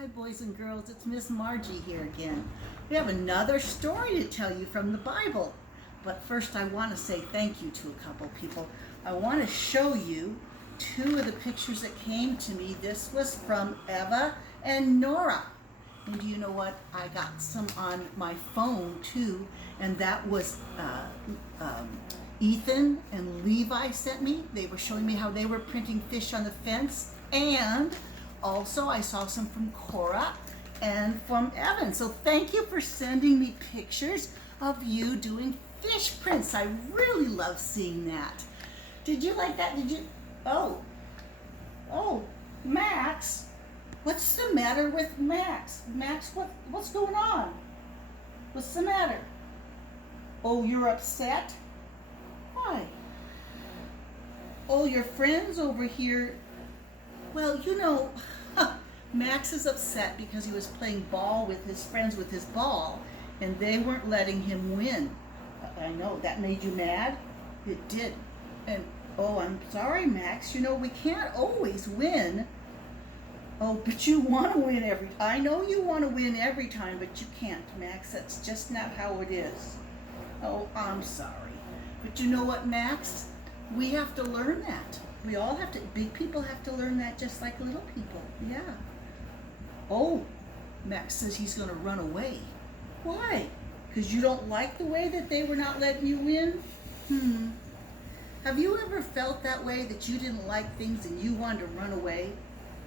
Hi, boys and girls. It's Miss Margie here again. We have another story to tell you from the Bible. But first, I want to say thank you to a couple people. I want to show you two of the pictures that came to me. This was from Eva and Nora. And do you know what? I got some on my phone too. And that was Ethan and Levi sent me. They were showing me how they were printing fish on the fence. And also, I saw some from Cora and from Evan. So thank you for sending me pictures of you doing fish prints. I really love seeing that. Did you like that? Did you? Oh, Max. What's the matter with Max? Max, what's going on? What's the matter? Oh, you're upset? Why? Oh, your friends over here. Well, you know, Max is upset because he was playing ball with his friends with his ball, and they weren't letting him win. I know, that made you mad? It did. And, oh, I'm sorry, Max. You know, we can't always win. Oh, but you want to win every time. I know you want to win every time, but you can't, Max. That's just not how it is. Oh, I'm sorry. But you know what, Max? We have to learn that. We all have to, big people have to learn that just like little people. Yeah. Oh, Max says he's going to run away. Why? Because you don't like the way that they were not letting you win? Have you ever felt that way, that you didn't like things and you wanted to run away?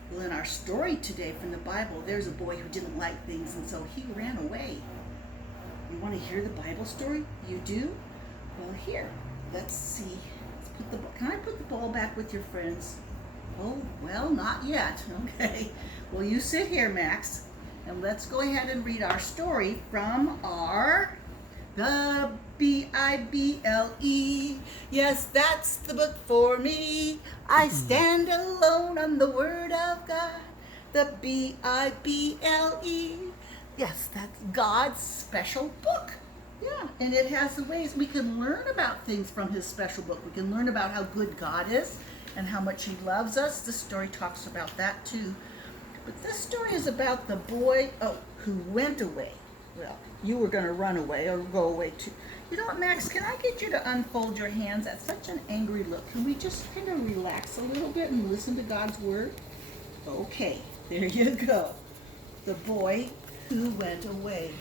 Well, in our story today from the Bible, there's a boy who didn't like things, and so he ran away. You want to hear the Bible story? You do? Well, here, let's see. Can I put the ball back with your friends? Oh, well, not yet. Okay. Well, you sit here, Max, and let's go ahead and read our story from the Bible. Yes, that's the book for me. I stand alone on the Word of God. The Bible. Yes, that's God's special book. Yeah, and it has the ways we can learn about things from his special book. We can learn about how good God is and how much he loves us. This story talks about that too. But this story is about the boy who went away. Well, you were going to run away or go away too. You know what, Max, can I get you to unfold your hands? That's such an angry look. Can we just kind of relax a little bit and listen to God's word? Okay, there you go. The boy who went away.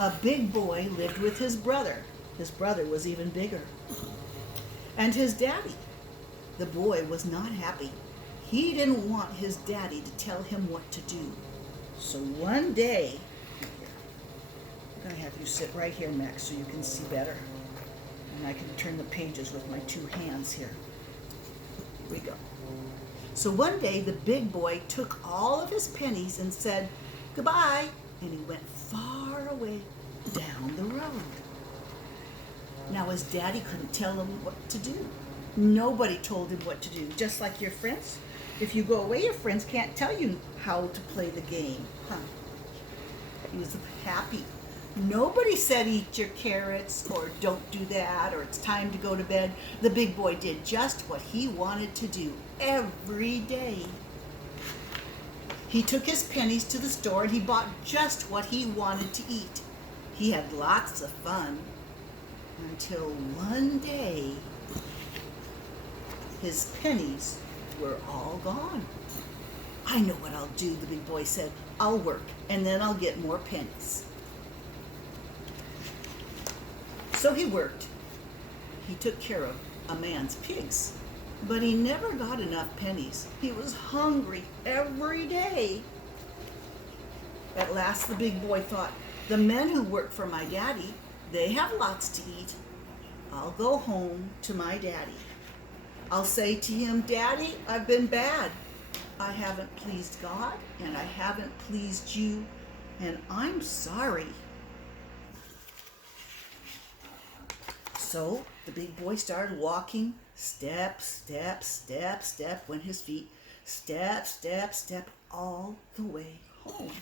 A big boy lived with his brother. His brother was even bigger. And his daddy. The boy was not happy. He didn't want his daddy to tell him what to do. So one day, I'm going to have you sit right here, Max, so you can see better. And I can turn the pages with my two hands here. Here we go. So one day, the big boy took all of his pennies and said, "Goodbye," and he went far away down the road. Now his daddy couldn't tell him what to do. Nobody told him what to do, just like your friends. If you go away, your friends can't tell you how to play the game. He was happy. Nobody said eat your carrots or don't do that or it's time to go to bed. The big boy did just what he wanted to do every day. He took his pennies to the store and he bought just what he wanted to eat. He had lots of fun until one day his pennies were all gone. "I know what I'll do," the big boy said. "I'll work and then I'll get more pennies." So he worked. He took care of a man's pigs. But he never got enough pennies. He was hungry every day. At last the big boy thought, the men who work for my daddy, they have lots to eat. I'll go home to my daddy. I'll say to him, "Daddy, I've been bad. I haven't pleased God and I haven't pleased you, and I'm sorry." So the big boy started walking. Step, step, step, step went his feet. Step, step, step all the way home.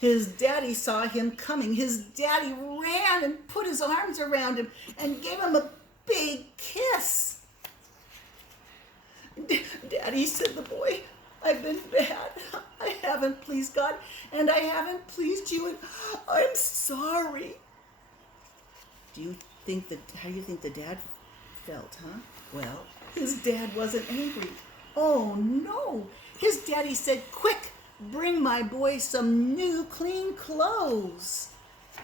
His daddy saw him coming. His daddy ran and put his arms around him and gave him a big kiss. "Daddy," said the boy, "I've been bad. I haven't pleased God, and I haven't pleased you, and I'm sorry. How do you think the dad felt, huh? Well, his dad wasn't angry. Oh no! His daddy said, quick, bring my boy some new clean clothes.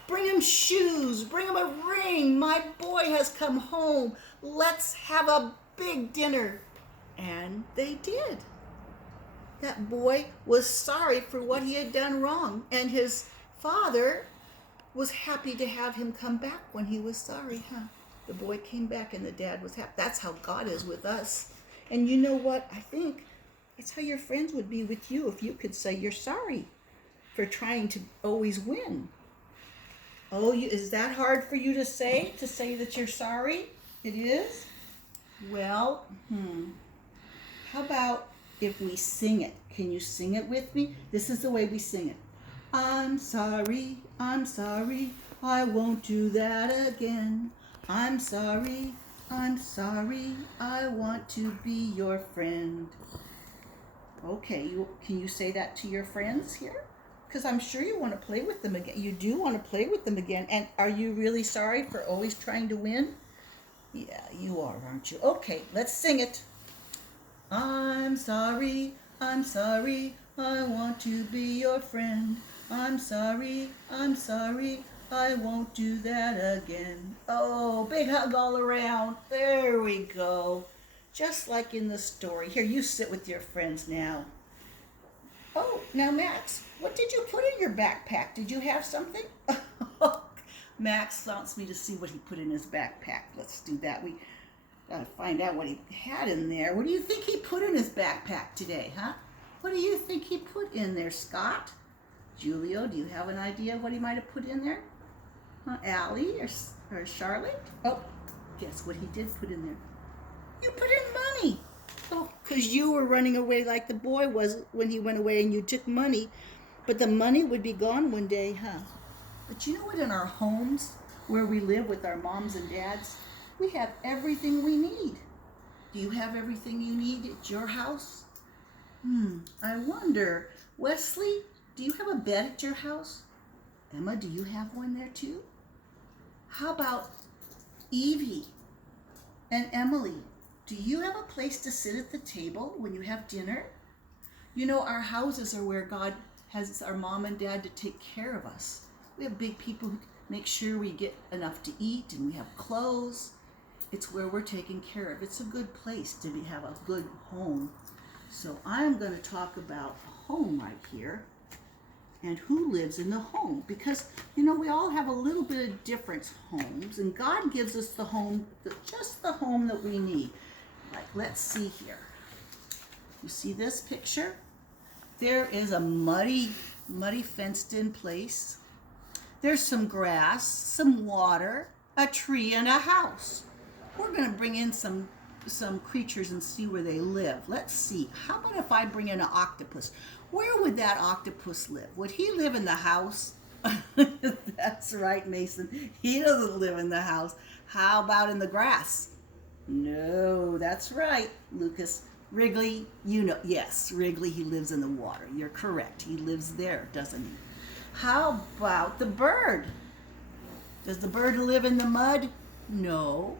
Bring him shoes, bring him a ring. My boy has come home. Let's have a big dinner. And they did. That boy was sorry for what he had done wrong, and his father was happy to have him come back when he was sorry, huh? The boy came back and the dad was happy. That's how God is with us. And you know what? I think that's how your friends would be with you if you could say you're sorry for trying to always win. Oh, is that hard for you to say that you're sorry? It is? Well, how about if we sing it? Can you sing it with me? This is the way we sing it. I'm sorry, I won't do that again. I'm sorry, I want to be your friend. Okay, can you say that to your friends here? Because I'm sure you want to play with them again. You do want to play with them again. And are you really sorry for always trying to win? Yeah, you are, aren't you? Okay, let's sing it. I'm sorry, I want to be your friend. I'm sorry, I won't do that again. Oh, big hug all around. There we go. Just like in the story. Here, you sit with your friends now. Oh, now Max, what did you put in your backpack? Did you have something? Max wants me to see what he put in his backpack. Let's do that. We gotta find out what he had in there. What do you think he put in his backpack today, huh? What do you think he put in there, Scott? Julio, do you have an idea of what he might have put in there? Allie or Charlotte? Oh, guess what he did put in there? You put in money. Oh, because you were running away like the boy was when he went away and you took money. But the money would be gone one day, huh? But you know what? In our homes, where we live with our moms and dads, we have everything we need. Do you have everything you need at your house? I wonder. Wesley, do you have a bed at your house? Emma, do you have one there too? How about Evie and Emily? Do you have a place to sit at the table when you have dinner? You know, our houses are where God has our mom and dad to take care of us. We have big people who make sure we get enough to eat and we have clothes. It's where we're taken care of. It's a good place to have a good home. So I'm going to talk about a home right here and who lives in the home. Because, you know, we all have a little bit of different homes, and God gives us the home, just the home that we need. Like, let's see here. You see this picture? There is a muddy fenced-in place. There's some grass, some water, a tree, and a house. We're going to bring in some creatures and see where they live. Let's see. How about if I bring in an octopus? Where would that octopus live? Would he live in the house? That's right, Mason. He doesn't live in the house. How about in the grass? No, that's right, Lucas. Wrigley, you know, yes, Wrigley, he lives in the water. You're correct. He lives there, doesn't he? How about the bird? Does the bird live in the mud? No.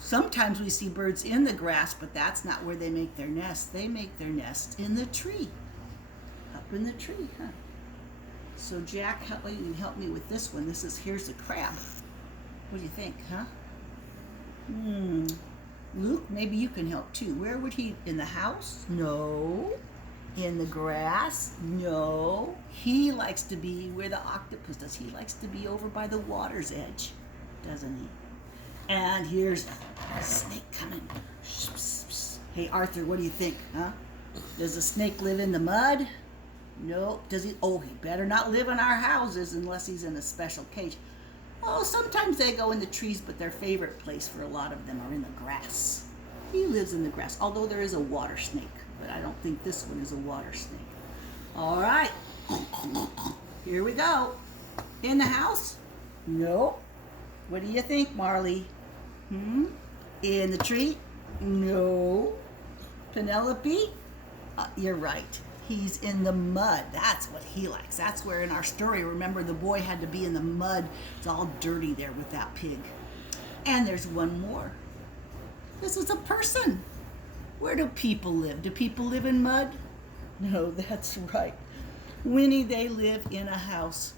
Sometimes we see birds in the grass, but that's not where they make their nest. They make their nest in the tree. Up in the tree, huh? So Jack, you help me with this one. Here's the crab. What do you think, huh? Luke, maybe you can help too. Where would he, in the house? No. In the grass? No. He likes to be where the octopus does. He likes to be over by the water's edge, doesn't he? And here's a snake coming. Hey, Arthur, what do you think, huh? Does the snake live in the mud? No. Does he? Oh, he better not live in our houses unless he's in a special cage. Oh, sometimes they go in the trees, but their favorite place for a lot of them are in the grass. He lives in the grass, although there is a water snake, but I don't think this one is a water snake. All right. Here we go. In the house? No. What do you think, Marley? In the tree? No. Penelope? You're right. He's in the mud. That's what he likes. That's where in our story, remember, the boy had to be in the mud. It's all dirty there with that pig. And there's one more. This is a person. Where do people live? Do people live in mud? No, that's right. Winnie, they live in a house.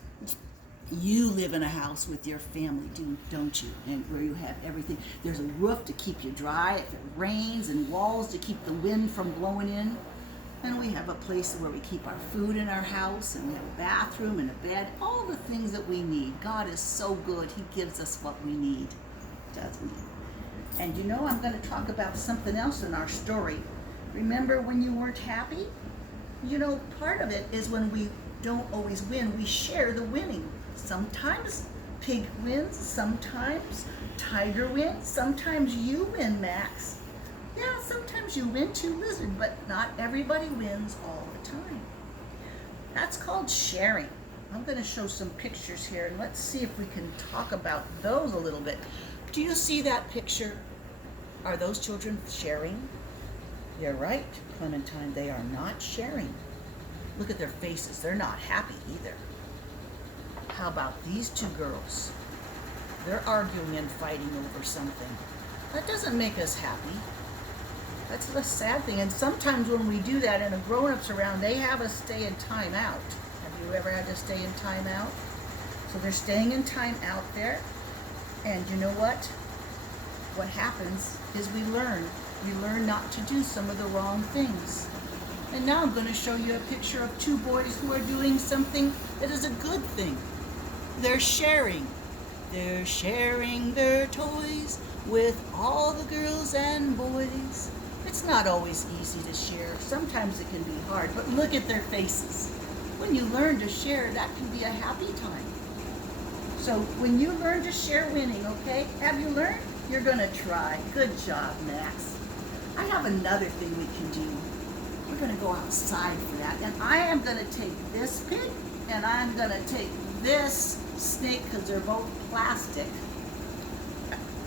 You live in a house with your family, don't you? And where you have everything. There's a roof to keep you dry if it rains, and walls to keep the wind from blowing in. And we have a place where we keep our food in our house, and we have a bathroom and a bed, all the things that we need. God is so good. He gives us what we need, doesn't he? And you know, I'm going to talk about something else in our story. Remember when you weren't happy? You know, part of it is when we don't always win, we share the winning. Sometimes pig wins, sometimes tiger wins, sometimes you win, Max. Yeah, sometimes you win too, Lizard, but not everybody wins all the time. That's called sharing. I'm going to show some pictures here, and let's see if we can talk about those a little bit. Do you see that picture? Are those children sharing? You're right, Clementine, they are not sharing. Look at their faces. They're not happy either. How about these two girls? They're arguing and fighting over something. That doesn't make us happy. That's the sad thing. And sometimes when we do that and the grown-ups around, they have us stay in time out. Have you ever had to stay in time out? So they're staying in time out there. And you know what? What happens is we learn. We learn not to do some of the wrong things. And now I'm going to show you a picture of two boys who are doing something that is a good thing. They're sharing. They're sharing their toys with all the girls and boys. It's not always easy to share. Sometimes it can be hard, but look at their faces. When you learn to share, that can be a happy time. So when you learn to share winning, okay? Have you learned? You're going to try. Good job, Max. I have another thing we can do. We're going to go outside for that. And I am going to take this pig, and I'm going to take this snake, because they're both plastic.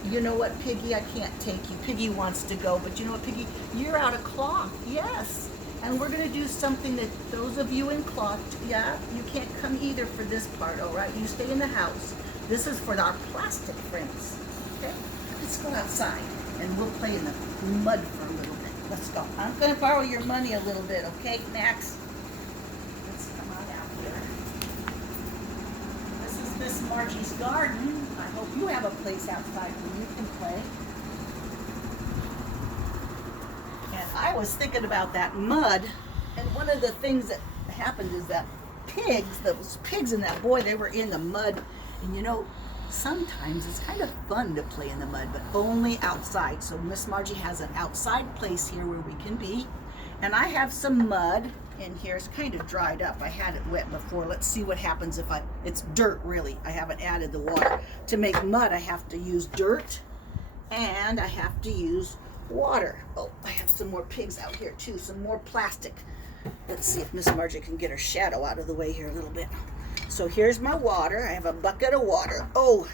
You know what, Piggy? I can't take you. Piggy wants to go, but you know what, Piggy? You're out of cloth. Yes. And we're going to do something that those of you in cloth, yeah, you can't come either for this part, all right? You stay in the house. This is for our plastic friends, okay? Let's go outside, and we'll play in the mud for a little bit. Let's go. I'm going to borrow your money a little bit, okay, Max? Let's come on out here. This is Miss Margie's garden. I hope you have a place outside where you can play. And I was thinking about that mud, and one of the things that happened is that those pigs and that boy, they were in the mud, and you know, sometimes it's kind of fun to play in the mud, but only outside. So Miss Margie has an outside place here where we can be. And I have some mud in here. It's kind of dried up. I had it wet before. Let's see what happens if it's dirt really. I haven't added the water. To make mud, I have to use dirt and I have to use water. Oh, I have some more pigs out here too. Some more plastic. Let's see if Miss Margie can get her shadow out of the way here a little bit. So here's my water. I have a bucket of water. Oh,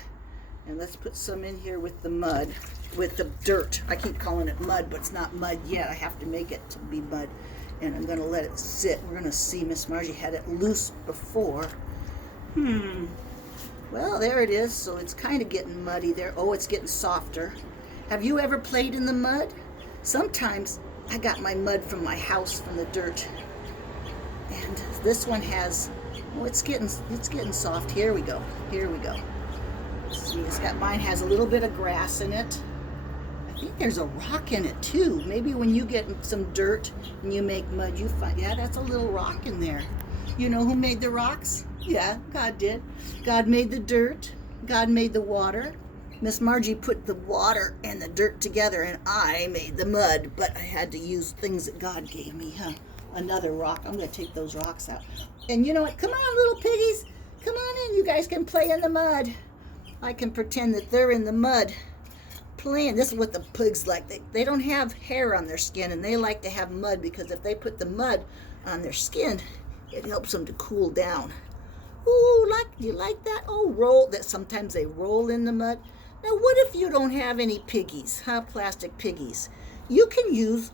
and let's put some in here with the mud, with the dirt. I keep calling it mud, but it's not mud yet. I have to make it to be mud. And I'm going to let it sit. We're going to see. Miss Margie had it loose before. Well, there it is. So it's kind of getting muddy there. Oh, it's getting softer. Have you ever played in the mud? Sometimes I got my mud from my house, from the dirt. And this one has... Oh, it's getting soft. Here we go. Here we go. See, mine has a little bit of grass in it. I think there's a rock in it too. Maybe when you get some dirt and you make mud, you find, yeah, that's a little rock in there. You know who made the rocks? Yeah, God did. God made the dirt. God made the water. Miss Margie put the water and the dirt together, and I made the mud, but I had to use things that God gave me, huh? Another rock. I'm going to take those rocks out. And you know what? Come on, little piggies. Come on in. You guys can play in the mud. I can pretend that they're in the mud playing. This is what the pigs like. They don't have hair on their skin, and they like to have mud because if they put the mud on their skin, it helps them to cool down. Ooh, you like that? Oh, roll. That sometimes they roll in the mud. Now, what if you don't have any piggies, huh? Plastic piggies. You can use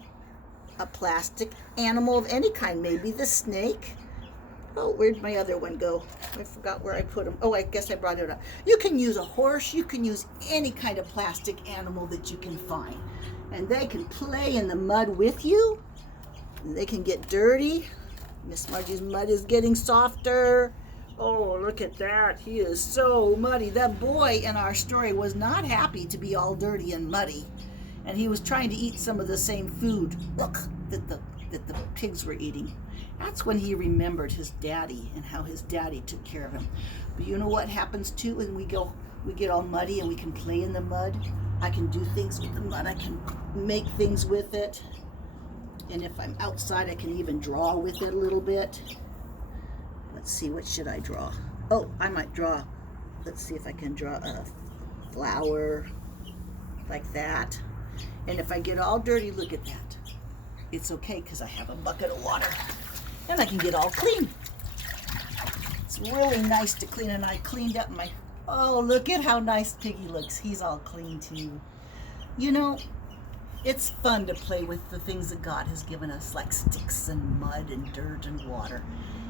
a plastic animal of any kind, maybe the snake. Oh, where'd my other one go? I forgot where I put him. Oh, I guess I brought it up. You can use a horse. You can use any kind of plastic animal that you can find. And they can play in the mud with you. They can get dirty. Miss Margie's mud is getting softer. Oh, look at that. He is so muddy. That boy in our story was not happy to be all dirty and muddy. And he was trying to eat some of the same food, look, that the pigs were eating. That's when he remembered his daddy and how his daddy took care of him. But you know what happens too when we get all muddy and we can play in the mud? I can do things with the mud. I can make things with it. And if I'm outside, I can even draw with it a little bit. Let's see, what should I draw? Oh, I might draw, let's see if I can draw a flower like that. And if I get all dirty, look at that. It's okay because I have a bucket of water and I can get all clean. It's really nice to clean, and I cleaned up my, oh, look at how nice Piggy looks. He's all clean too. You know, it's fun to play with the things that God has given us, like sticks and mud and dirt and water,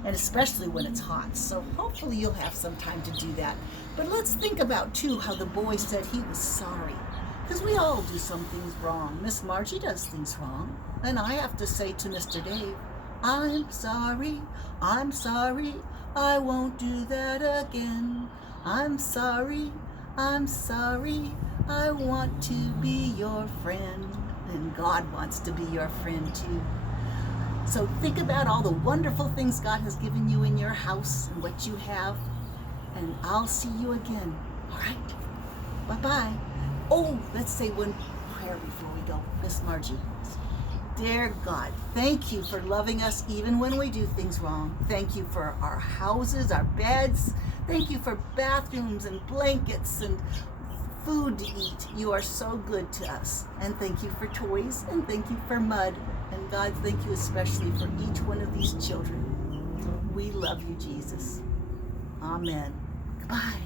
and especially when it's hot. So hopefully you'll have some time to do that. But let's think about too how the boy said he was sorry. Because we all do some things wrong. Miss Margie does things wrong. And I have to say to Mr. Dave, I'm sorry, I won't do that again. I'm sorry, I want to be your friend. And God wants to be your friend too. So think about all the wonderful things God has given you in your house and what you have. And I'll see you again. All right? Bye-bye. Oh, let's say one prayer before we go. Miss Margie. Dear God, thank you for loving us even when we do things wrong. Thank you for our houses, our beds. Thank you for bathrooms and blankets and food to eat. You are so good to us. And thank you for toys, and thank you for mud. And God, thank you especially for each one of these children. We love you, Jesus. Amen. Goodbye.